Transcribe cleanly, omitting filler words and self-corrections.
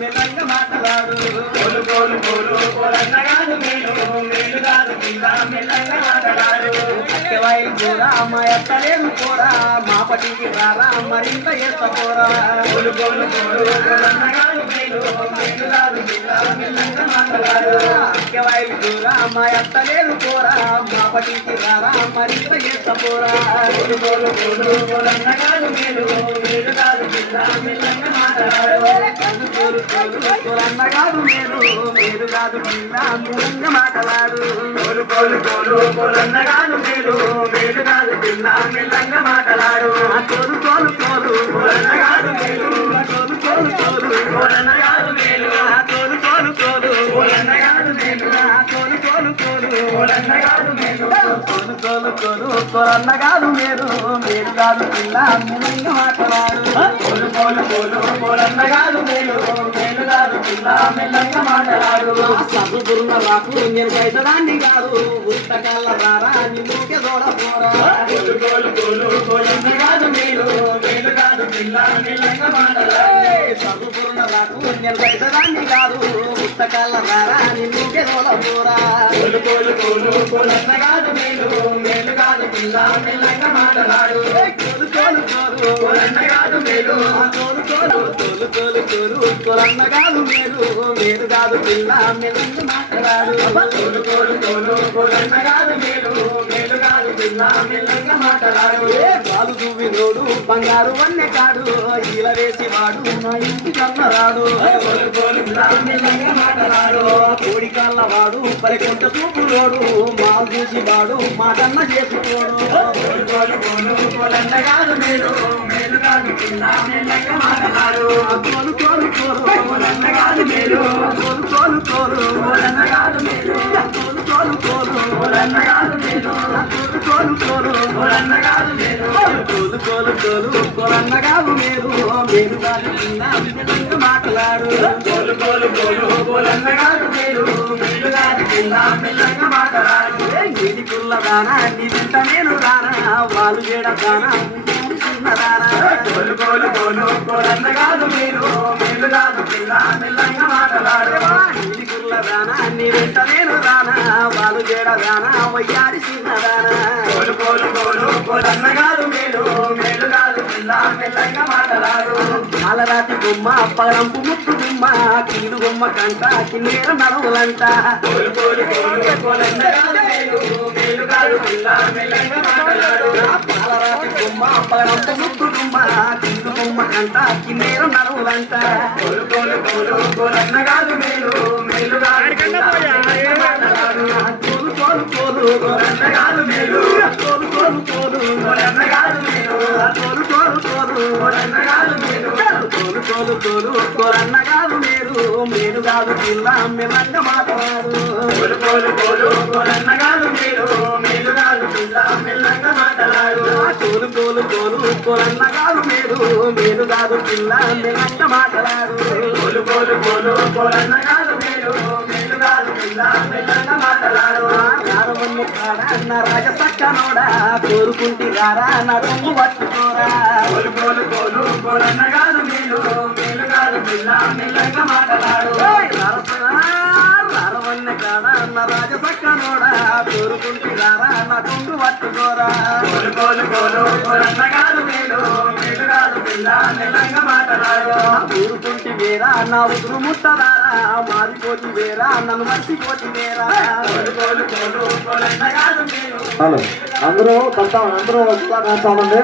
మెల్లంగా మాట్లాడు కోలు కోలు కోలు కోలన్నగాదు మేలు మేలు కాదు పిల్ల మెల్లంగా మాట్లాడు అక్కవాయి పోరా మా ఎత్తలేదు పోరా మా పటికి రారా మరింత ఎత్త పోరా కోలు కోలు కోలు కోలన్నగాదు మేలు మేలు కాదు పిల్ల మెల్లంగా మాట్లాడు అక్కవాయి పోరా మా ఎత్తలేదు పోరా మా పటికి రారా మరింత ఎత్త పోరా కోలు కోలు కోలు కోలన్నగాదు మేలు మేలు కాదు పిల్ల మెల్లంగా మాట్లాడు కోలు కోలు కోలన్నగాదు మేలు మేలు కాదు పిల్ల మెల్లంగా మాట్లాడు కోలు కోలు కోలు కోలన్నగాదు మేలు మేలు కాదు పిల్ల మెల్లంగా మాట్లాడు కోలు కోలు కోలు కోలన్నగాదు మేలు కోలు కోలు కోలు కోలన్నగాదు మేలు కోలు కోలు కోలు కోలన్నగాదు మేలు కోలు కోలు కోలు కోలన్నగాదు మేలు కోలు కోలు కోలు కోలన్నగాదు మేలు మేలు కాదు పిల్ల మెల్లంగా మాట్లాడు కోలు కోలు కోలు కోలన్నగాదు మేలు మేలు కాదు పిల్ల మెల్లంగా మాట్లాడు సబ్బురున్న రాకు నేను కైసదాన్ని కాదు పుస్తకాల రారా నిన్నుకే దూడపోరా కోలు కోలు కోలు కోలన్నగాదు మేలు మేలు కాదు పిల్ల మెల్లంగా మాట్లాడు సబ్బురున్న రాకు నేను కైసదాన్ని కాదు పుస్తకాల రారా నిన్నుకే దూడపోరా కోలు కోలు కోలు కోలన్నగాదు మేలు మేలు కాదు పిల్ల మెల్లంగా మాట్లాడు కోలు కోలు కోలు కోలన్నగాదు మేలు కోలు కోలు కోలు కోలు కోలు కోలన్నగాదు మేలు మేలు కాదు పిల్ల మెల్లంగా మాట్లాడు కోలు కోలు కోలు కోలన్నగాదు మేలు మేలు కాదు పిల్ల మెల్లంగా మాట్లాడు కాలు దువ్వి నోడు బంగారు వన్నె కాడు ఈల వేసి వాడు నా ఇంటి కన్నరాడు కోలు కోలు మెల్లంగా మాట్లాడు కోడి కళ్ళ వాడు పరికొంట చూపులోడు మాలు చూసి వాడు మాటన్న చేసుకోడు కోలు కోలు కోలు కోలన్నగాదు మేలు మేలు కాదు పిల్ల మెల్లంగా మాట్లాడు కోలు కోలు కోలు కోలన్నగాదు మేలు కోలు కోలు కోలు కోలన్నగాదు మేలు కోలు కోలు కోలు కోలన్నగాదు మేలు కోలు కోలు కోలు కోలన్నగాదు మేలు కోలు కోలు కోలు కోలన్నగాదు మేలు మేలు కాదు పిల్ల మెల్లంగా మాట్లాడు కోలు కోలు కోలు కోలన్నగాదు మేలు మేలు కాదు పిల్ల మెల్లంగా మాట్లాడు నీది కుల్ల దానా నీ వెంట నేను రానా వాళ్ళు చేయడానా కోలు కోలు కోలు కోలన్నగాదు మేలు మేలు కాదు పిల్ల మెల్లంగా మాట్లాడు నీది కుల్ల దానా నీ వెంట నేను రానా వాళ్ళు చేయడానా వయ్యారి చిన్నదానా కోలు కోలు కోలు కోలన్నగాదు మేలు మేలు కాదు పిల్ల మెల్లంగా మాట్లాడు కాలరాతి బొమ్మ పగరంపు ముత్తు బొమ్మ కీడు బొమ్మ కంట కిన్నీర నడవులంట కోలు కోలు కోలు కోలన్నగాదు మేలు మేలు కాదు పిల్ల మెల్లంగా మాట్లాడు కాలరాతి బొమ్మ పగరంపు ముత్తు బొమ్మ కీడు బొమ్మ కంట కిన్నీర నడవులంట కోలు కోలు కోలు కోలన్నగాదు మేలు మేలు కాదు పిల్ల మెల్లంగా మాట్లాడు కోలు కోలు కోలు కోలన్నగాదు మేలు కోలు కోలు కోలు కోలన్నగాదు మేలు కోలు కోలు కోలు కోలన్నగాదు మేలు కోలు కోలు కోలు కోలన్నగాదు మేలు మేలు కాదు పిల్ల మెల్లంగా మాట్లాడు కోలు కోలు కోలు కోలన్నగాదు మేలు మేలు కాదు పిల్ల మెల్లంగా మాట్లాడు కోలు కోలు కోలు కోలన్నగాదు మేలు మేలు కాదు పిల్ల మెల్లంగా మాట్లాడు కోలు కోలు కోలు కోలన్నగాదు మేలు మేలు కాదు పిల్ల మెల్లంగా మాట్లాడు రారమన్ను కాడా నా రాజసక్కనోడా కోరుకుంటి రారా నా రొమ్ము పట్టుకోరా కోలు కోలు కోలు కోలన్నగాదు మేలు మేలు కాదు పిల్ల మెల్లంగా మాట్లాడు రారమన్ను కాడా నా రాజసక్కనోడా కోరుకుంటి రారా నా కొంగు పట్టుకోరా కోలు కోలు కోలు కోలన్నగాదు మేలు మేలు కాదు పిల్ల మెల్లంగా మాట్లాడు కోరుకుంటి వేరా నా ఉదురు ముట్టదారా మారిపోతి వేరా నన్ను మర్చిపోతి వేరా కోలు కోలు కోలు కోలన్నగాదు మేలు హలో అందరూ అందరూ వస్తామండి.